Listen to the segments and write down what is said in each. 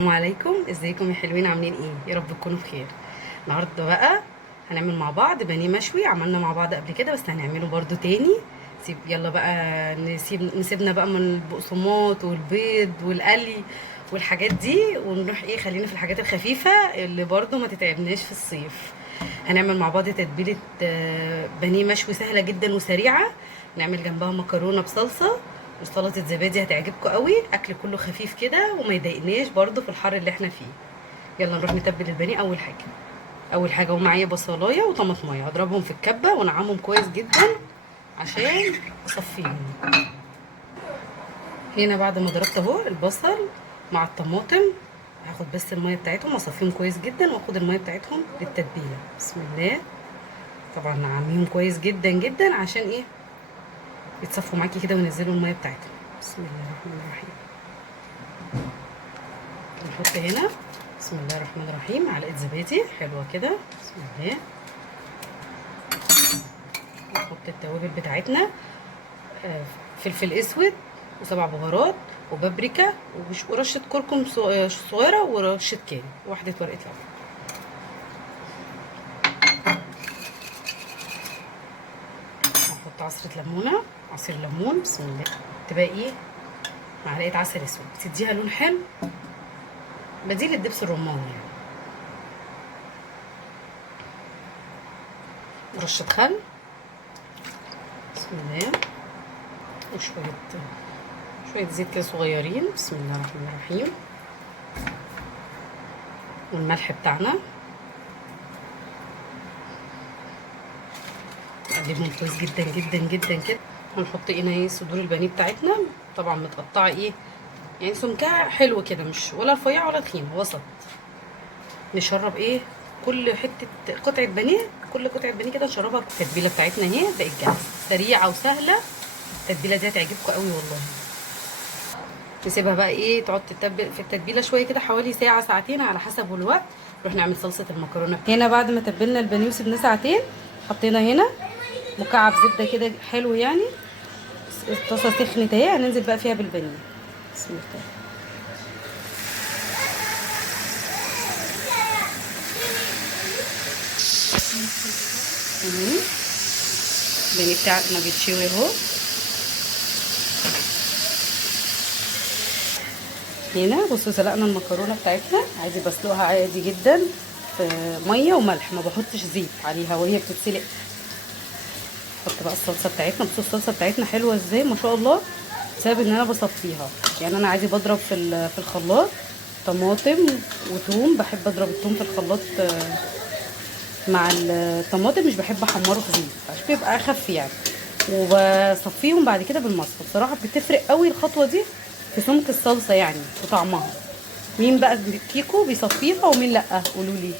السلام عليكم، ازيكم يا حلوين؟ عاملين ايه؟ يا رب تكونوا بخير. النهارده بقى هنعمل مع بعض بانيه مشوي. عملنا مع بعض قبل كده بس هنعمله برضو تاني. يلا بقى نسيبنا بقى من البقسماط والبيض والقلي والحاجات دي، ونروح خلينا في الحاجات الخفيفه اللي برضو ما تتعبناش في الصيف. هنعمل مع بعض تتبيله بانيه مشوي سهله جدا وسريعه. نعمل جنبها مكرونه بصلصه وسلطه زبادي، هتعجبكم قوي. اكل كله خفيف كده وما يضايقناش برضو في الحر اللي احنا فيه. يلا نروح نتبل البانيه. اول حاجه ومعايا بصلايه وطماطمايه، هضربهم في الكبه وانعمهم كويس جدا عشان اصفيهم. هنا بعد ما ضربت اهو البصل مع الطماطم، هاخد بس الميه بتاعتهم اصفيهم كويس جدا واخد الميه بتاعتهم للتتبيله. بسم الله. طبعا نعميهم كويس جدا جدا عشان يتصفوا معاكي كده وينزلوا الميه بتاعتهم. بسم الله الرحمن الرحيم. نحط هنا بسم الله الرحمن الرحيم معلقه زبادي حلوه كده. بسم الله. نحط التوابل بتاعتنا، فلفل اسود وسبع بهارات وبابريكا ورشه كركم صغيره ورشه كاري وواحده ورقه لورا. نحط عصره ليمونه، عصير ليمون. بسم الله. تبقى معلقه عسل اسود بتديها لون حلو، بديل الدبس الرمان يعني. رشه خل. بسم الله. وشويه زيت كده صغيرين. بسم الله الرحمن الرحيم. والملح بتاعنا نقلبهم كويس جدا جدا جدا كده. هنحط هنا صدور البانيه بتاعتنا، طبعا متقطعه يعني سمكها حلو كده، مش ولا رفيعه ولا تخينه، وسط. نشرب كل حته قطعه بانيه، كل قطعه بانيه كده نشربها التتبيله بتاعتنا اهي. بقت جاهزه سريعه وسهله. التتبيله دي هتعجبكم قوي والله. نسيبها بقى تقعد تتبل في التتبيله شويه كده، حوالي ساعه ساعتين على حسب الوقت. نروح نعمل صلصه المكرونه. هنا بعد ما تبلنا البانيه وسيبناه ساعتين، حطينا هنا مكعب زبده كده حلو يعني. الطاسه سخنت اهي، هننزل بقى فيها بالبانيه. بسم الله. البانيه بتاعنا بيتشوي اهو. هنا بصوا سلقنا المكرونه بتاعتنا عادي، بسلقها عادي جدا في ميه وملح، ما بحطش زيت عليها وهي بتتسلق. نحط بقى الصلصه بتاعتنا. بصوا الصلصه بتاعتنا حلوه ازاي ما شاء الله، بسبب ان انا بصفيها. يعني انا عادي بضرب في الخلاط طماطم وثوم، بحب اضرب الثوم في الخلاط مع الطماطم، مش بحب احمره في زيت عشان بيبقى اخف يعني. وبصفيهم بعد كده بالمصفى. بصراحه بتفرق قوي الخطوه دي في سمك الصلصه يعني وطعمها. مين بقى فيكم بيصفيها ومين لا؟ قولوا لي.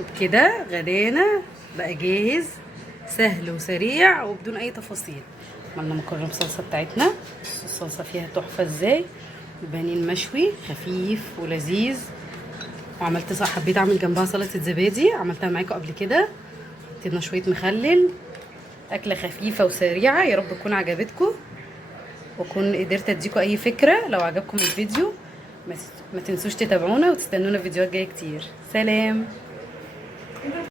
وبكده غدانا بقى جاهز، سهل وسريع وبدون اي تفاصيل. عملنا مكرونه بصلصه بتاعتنا. الصلصه فيها تحفه ازاي. البانيه المشوي خفيف ولذيذ. وعملت حبيت اعمل جنبها سلطه زبادي، عملتها معاكم قبل كده. حطينا شويه مخلل. اكله خفيفه وسريعه، يا رب تكون عجبتكم واكون قدرت اديكم اي فكره. لو عجبكم الفيديو ما تنسوش تتابعونا وتستنونا فيديوهات جايه كتير. سلام.